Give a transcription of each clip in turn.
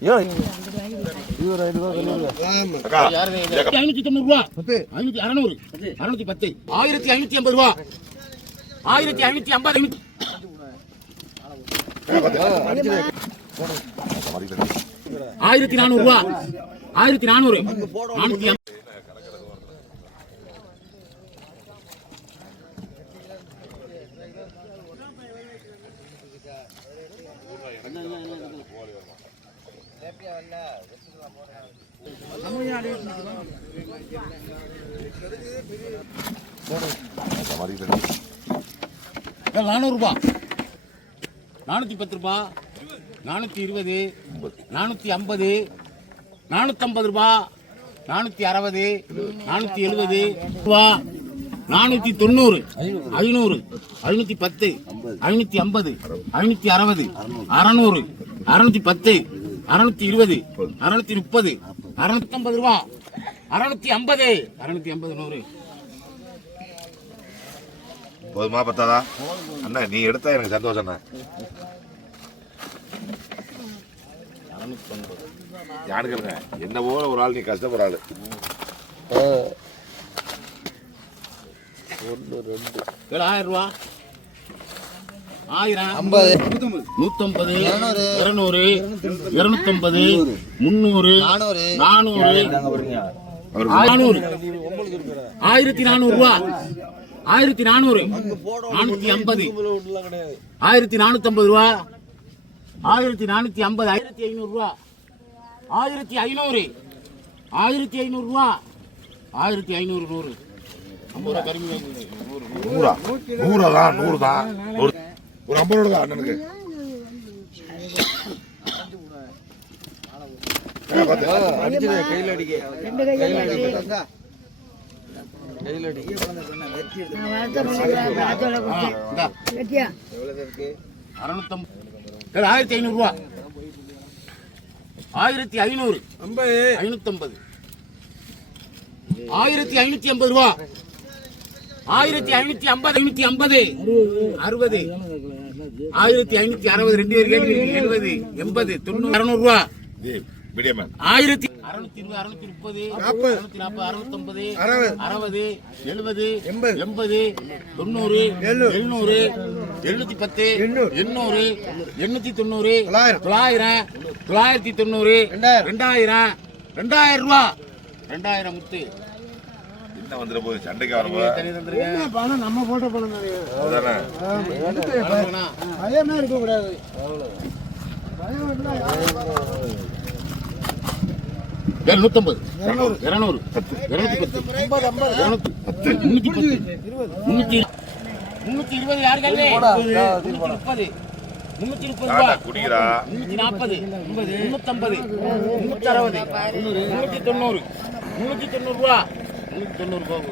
590 600 610 1550 ரூபா 1550 1400 ரூபா 1400 450 ரூபா 410 ரூபா 420 450 450 ரூபா 460 470 ரூபா 490 500 510 550 560 600 610 620 630 650 ரூபா 650 650 போதுமா பத்தாதா அண்ணா நீ எடுத்தா எனக்கு சந்தோஷம் யாருக்குங்க என்ன போல ஒரு ஆள் நீ கஷ்டப்படுற ஆளு 1 2 7000 ரூபா 1000 50 150 200 250 300 400 1400 ரூபா 1400 450 1450 ரூபா 1450 1500 ரூபா 1500 1500 ரூபா 1500 100 கருமி 100 தான் 100 தான் ஒரு 50 தான் அண்ணனுக்கு கையில் அடிக்க ரூபா 1500 550 1550 ரூபா 1550 550 60 1560 ரெண்டு பேர் கேட்டு 70 80 90 200 ரூபா மீடியம் 1620 630 640 650 60 70 80 90 700 710 800 890 900 990 2000 ரூபா 2000 முத்து என்ன வந்துட போகுது சண்டைக்கு வர பணம் நம்ம போட்ட பணம் பயமே இருக்க கூடாது 150 200 210 320 யார் கேள்வி 330 ரூபா குடிக்கிறா 340 350 360 390 ரூபா 390 கோபு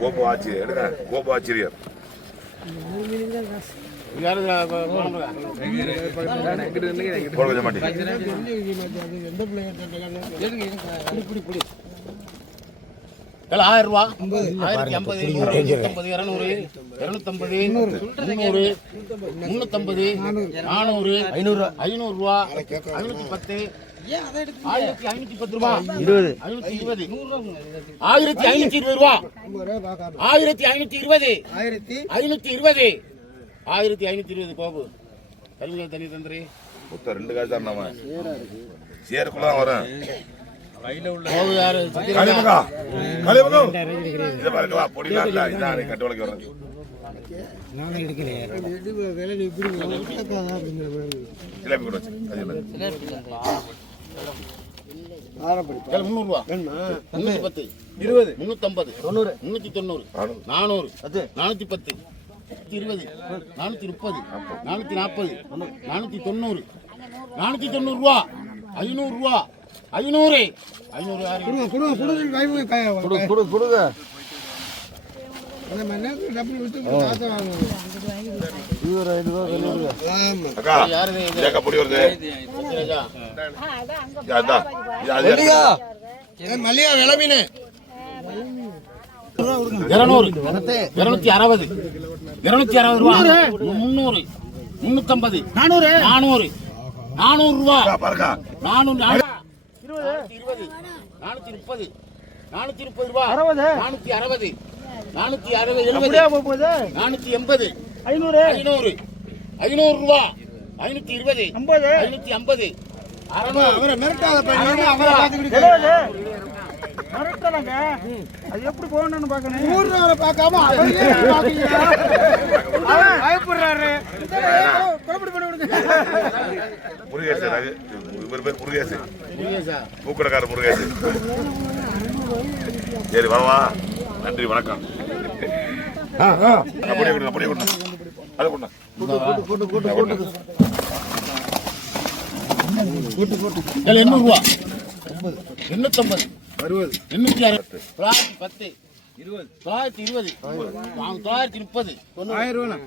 கோபு ஆச்சரியம் எடுங்க கோபு ஆச்சரியம் போட மாட்டேன் 1000 ரூபா 1050 250 200 250 300 350 400 500 ரூபா 510 1510 ரூபா 20 1520 ரூபா 1520 1520 கோபு கல்வி தண்ணி தந்துரு மொத்தம் 2 காசு தான் நம்ம சேருக்குள்ள வரேன் கோபு யாரு கலிமுகா இத பாருங்க பொடிலாம் இல்ல இதான் கட்டவளைக்கு வரேன் நானே எடுக்கல வேலை இப்படி அப்படிங்கிற மாதிரி சிலேபி கூட ஆரப்படி 300 ரூபா 310 20 350 90 390 400 410 20 430 440 490 490 ரூபா 500 ரூபா 500 கொடுங்க அந்த மண்ணே டபுள் விட்டு காசு வாங்குங்க அக்கா ஜாக்க பொடி வருது யாதா மல்லிகா விளமீனே 260 260 ரூபா 300 350 400 400 ரூபா. பாருக்கா 420, 430, 430 ரூபா. 460, 460, 480, 480, 500, 500 ரூபா. 520, 550, 600. அவரை மிரட்டாத பையன் அவரை பார்த்துக்கிட்டு அது எப்படி போகணும்னு பாக்கணும். ஊர்ல பார்க்காம அவரையே பார்க்கீங்க. அவன் பயப்படுறாரு. குழப்படி பண்ணி விடுங்க. முருகேசன் இவர் பேர் முருகேசன், முருகேசா. பூக்கடைக்கார முருகேசன். சரி வா, நன்றி வணக்கம். அப்படியே கொடுங்க, அப்படியே கொடுங்க, அதை கொடுங்க. இதுல 800 ரூபா. 850, 860, 910, 920, 930,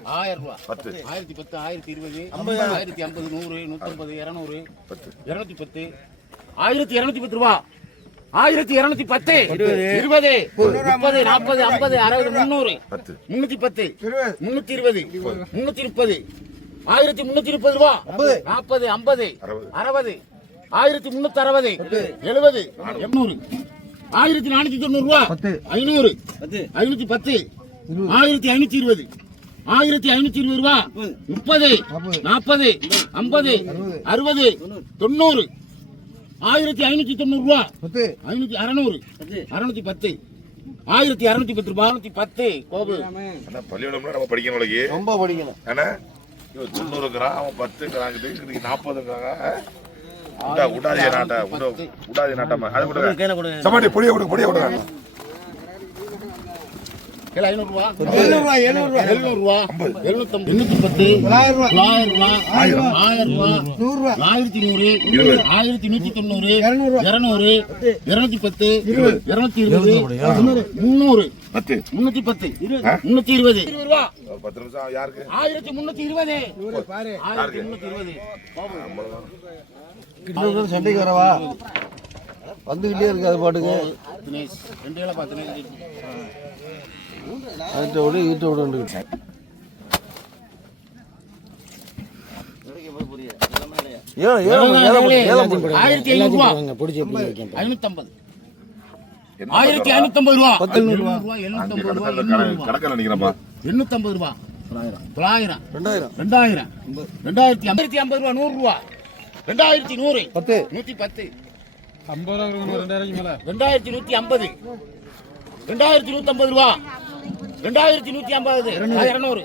1000 ரூபா. 1010, 1020, 1050, 100, 150, 200, 210, 1210 ரூபா. 1210, 20, 30, 40, 50, 60, 300, 310, 320, 330, 1330 ரூபா. 40, 50, 60, 1360, 70, 800, 1490 ரூபா. 500, 510, 1520, 1520 ரூபா. 30, 40, 50, 60, 90, 1590 ரூபா. 600, 610, 1210 ரூபா. 10 கோபு. அண்ணா பள்ளிக்கூடம்னா நம்ம படிக்கணும் நாளைக்கு. ரொம்ப படிக்கணும். அண்ணா இவன் 90ங்கிறான், அவன் 10ங்கிறாங்க, 40ங்கிறாங்க. உடாதிய நாட்டா, உடாதிய நாட்டாமா. அது கொடுங்க. சமாடி பொடிய கொடுங்க, பொடிய கொடுங்க. 500 ரூபா. 700 ரூபா. 700 ரூபா. 710, 910 ரூபா. 1000 ரூபா. 1000 ரூபா. 100 ரூபா. 1190, 1190, 200, 210, 220, 300, 10 310, 320 ரூபா. ஒரு 10 நிமிஷம் யாருக்கு? 1320, பாரு 1320. கிட்ட சண்டைக்கு வரவா வந்துகிட்டே இருக்கு அது பாட்டுக்கு. தினேஷ் 2 வேளை பார்த்தனே. அதுட்ட விட ஈட்ட விட ஏன் 1500 ரூபா. 550, 1550 ரூபா. 700 ரூபா. 750 ரூபா. 800 ரூபா. கணக்கில் நினைக்கிறப்பா. 850 ரூபா. 900, 2000 2000, 2050 ரூபா. 100 ரூபா. 2100, 10 110, 50 ரூபா 2000 மேல 2150, 2150 ரூபா. 2150, 200,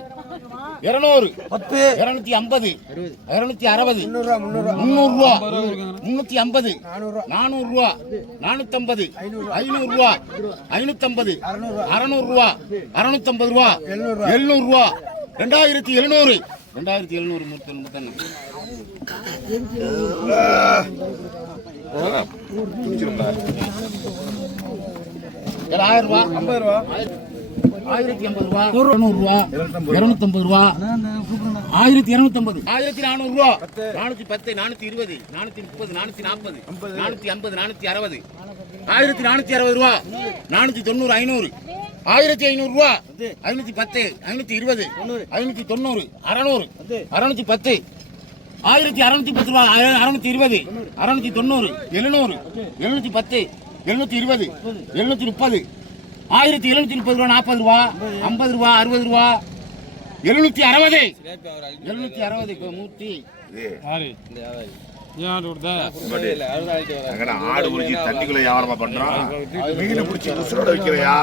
200, 10 250, 260, 300 ரூபா. 350, 400 ரூபா. 450, 500 ரூபா. 550, 600 ரூபா. 650 ரூபா. 700 ரூபா. 2700, 2700 முத்தண்ணா. துணிச்சிருந்தா 1000 ரூபா. 50 ரூபா. 1050 ரூபா. 200 ரூபா. 250 ரூபா. 1250, 1400 ரூபா. 410, 420, 430, 440, 450, 460, 1460 ரூபா. 490, 500, 1500 ரூபா. 510, 520, 590, 600, 610, 1610 ரூபா. 620, 690, 700, 710, 720, 730, 1730 ரூபா. 40 ரூபா. 50 ரூபா. 60 ரூபா. 760, 760 மூர்த்தி. அங்கடா ஆடு உரிச்சி தண்ணிக்குள்ள வியாபாரமா பண்றான். மீனை பிடிச்சி உசுரோட விக்கிறையா?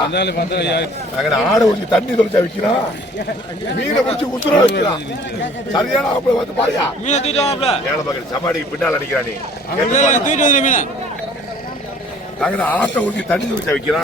அங்கடா ஆடு உரிச்சி தண்ணி தொலைச்சா விக்கிறான், மீனை பிடிச்சி உசுரோட விக்கிறான். சரியான ஆப்பிள வந்து பாரியா ஏழை பக்கத்து சமாடிக்கு பின்னால் அடிக்கிறான். நீ அங்கடா ஆட்டை உரிச்சி தண்ணி தொலைச்சா விக்கிறான்.